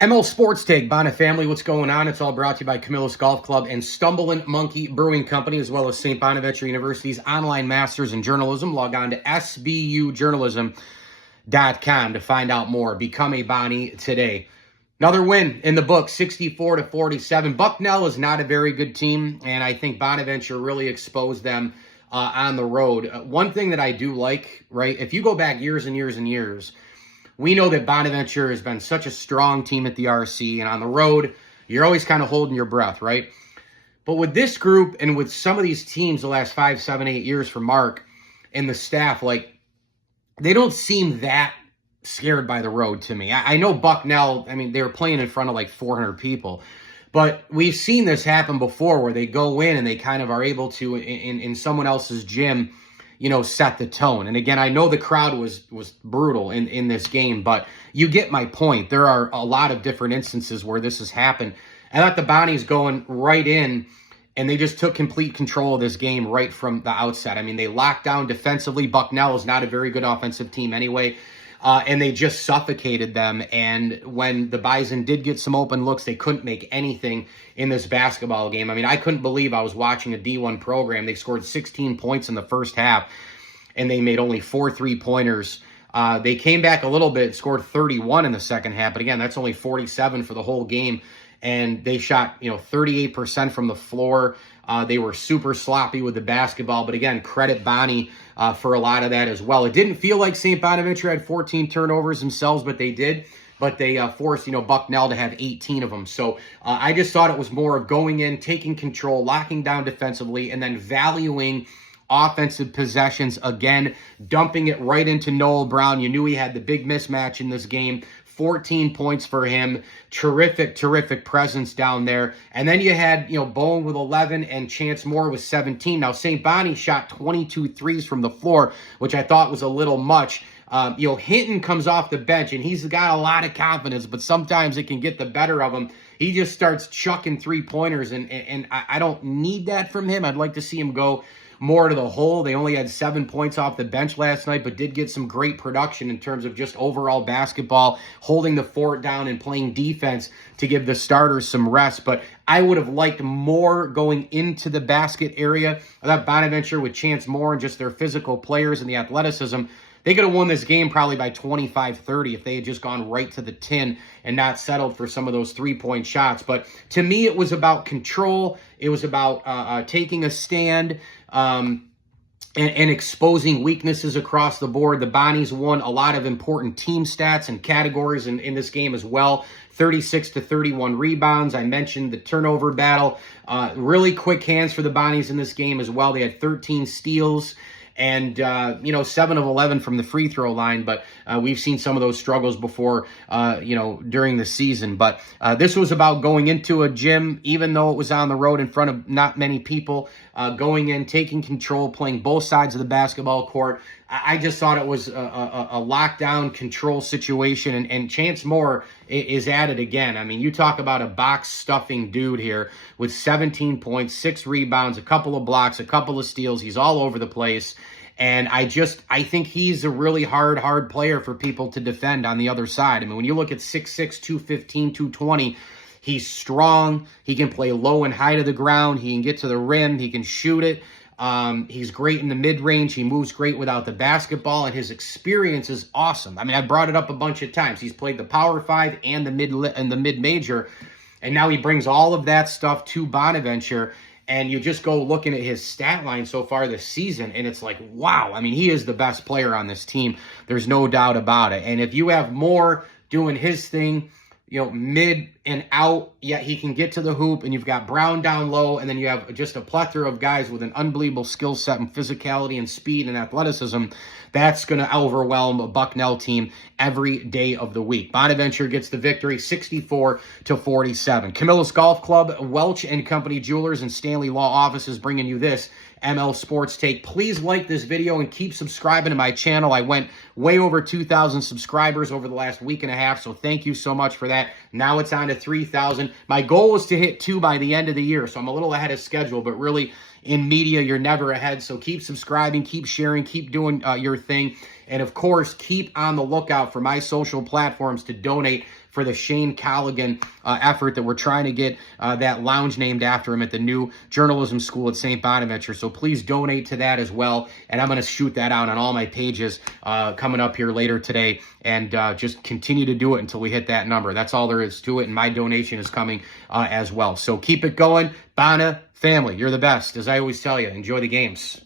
ML Sports Take, Bonnet family, what's going on? It's all brought to you by Camillus Golf Club and Stumbling Monkey Brewing Company, as well as St. Bonaventure University's online masters in journalism. Log on to sbujournalism.com to find out more. Become a Bonnie today. Another win in the book, 64-47. Bucknell is not a very good team, and I think Bonaventure really exposed them on the road. One thing that I do like, right, if you go back years and years and years, we know that Bonaventure has been such a strong team at the RC, and on the road, you're always kind of holding your breath, right? But with this group and with some of these teams the last 5, 7, 8 years for Mark and the staff, like, they don't seem that scared by the road to me. I know Bucknell, I mean, they were playing in front of like 400 people, but we've seen this happen before where they go in and they kind of are able to, in someone else's gym, you know, set the tone. And again, I know the crowd was brutal in this game, but you get my point. There are a lot of different instances where this has happened. I thought the Bonnies going right in, and they just took complete control of this game right from the outset. I mean, they locked down defensively. Bucknell is not a very good offensive team anyway, and they just suffocated them. And when the Bison did get some open looks, they couldn't make anything in this basketball game. I mean, I couldn't believe I was watching a D1 program. They scored 16 points in the first half, and they made only 4 3-pointers. They came back a little bit, scored 31 in the second half, but again, that's only 47 for the whole game. And they shot, 38% from the floor. They were super sloppy with the basketball, but again, credit Bonnie for a lot of that as well. It didn't feel like St. Bonaventure had 14 turnovers themselves, but they did. But they forced, Bucknell to have 18 of them. So I just thought it was more of going in, taking control, locking down defensively, and then valuing offensive possessions again, dumping it right into Noel Brown. You knew he had the big mismatch in this game. 14 points for him. Terrific presence down there. And then you had, Bowen with 11 and Chance Moore with 17. Now, St. Bonnie shot 22 threes from the floor, which I thought was a little much. Hinton comes off the bench, and he's got a lot of confidence, but sometimes it can get the better of him. He just starts chucking three-pointers, and I don't need that from him. I'd like to see him go more to the hole. They only had 7 points off the bench last night, but did get some great production in terms of just overall basketball, holding the fort down and playing defense to give the starters some rest. But I would have liked more going into the basket area. I thought Bonaventure with Chance Moore and just their physical players and the athleticism, they could have won this game probably by 25-30 if they had just gone right to the tin and not settled for some of those three-point shots. But to me, it was about control. It was about taking a stand and exposing weaknesses across the board. The Bonnies won a lot of important team stats and categories in this game as well. 36-31 rebounds. I mentioned the turnover battle. Really quick hands for the Bonnies in this game as well. They had 13 steals. And, 7 of 11 from the free throw line, but we've seen some of those struggles before, during the season. But this was about going into a gym, even though it was on the road in front of not many people, going in, taking control, playing both sides of the basketball court. I just thought it was a lockdown control situation, and Chance Moore is at it again. I mean, you talk about a box-stuffing dude here with 17 points, 6 rebounds, a couple of blocks, a couple of steals. He's all over the place, and I think he's a really hard player for people to defend on the other side. I mean, when you look at 6'6", 215, 220, he's strong. He can play low and high to the ground. He can get to the rim. He can shoot it. He's great in the mid-range. He moves great without the basketball, and his experience is awesome. I mean, I brought it up a bunch of times. He's played the Power 5 and the mid-major, and now he brings all of that stuff to Bonaventure, and you just go looking at his stat line so far this season, and it's like, wow. I mean, he is the best player on this team. There's no doubt about it. And if you have Moore doing his thing, mid and out, yet he can get to the hoop, and you've got Brown down low, and then you have just a plethora of guys with an unbelievable skill set and physicality and speed and athleticism. That's going to overwhelm a Bucknell team every day of the week. Bonaventure gets the victory, 64-47. Camillus Golf Club, Welch and Company Jewelers, and Stanley Law Offices bringing you this ML Sports Take. Please like this video and keep subscribing to my channel. I went way over 2,000 subscribers over the last week and a half, so thank you so much for that. Now it's on to 3,000. My goal was to hit 2 by the end of the year, so I'm a little ahead of schedule, but really, in media, you're never ahead. So keep subscribing, keep sharing, keep doing your thing. And of course, keep on the lookout for my social platforms to donate for the Shane Colligan effort that we're trying to get that lounge named after him at the new journalism school at St. Bonaventure. So please donate to that as well. And I'm going to shoot that out on all my pages coming up here later today. And just continue to do it until we hit that number. That's all there is to it. And my donation is coming as well. So keep it going. Bana family, you're the best. As I always tell you, enjoy the games.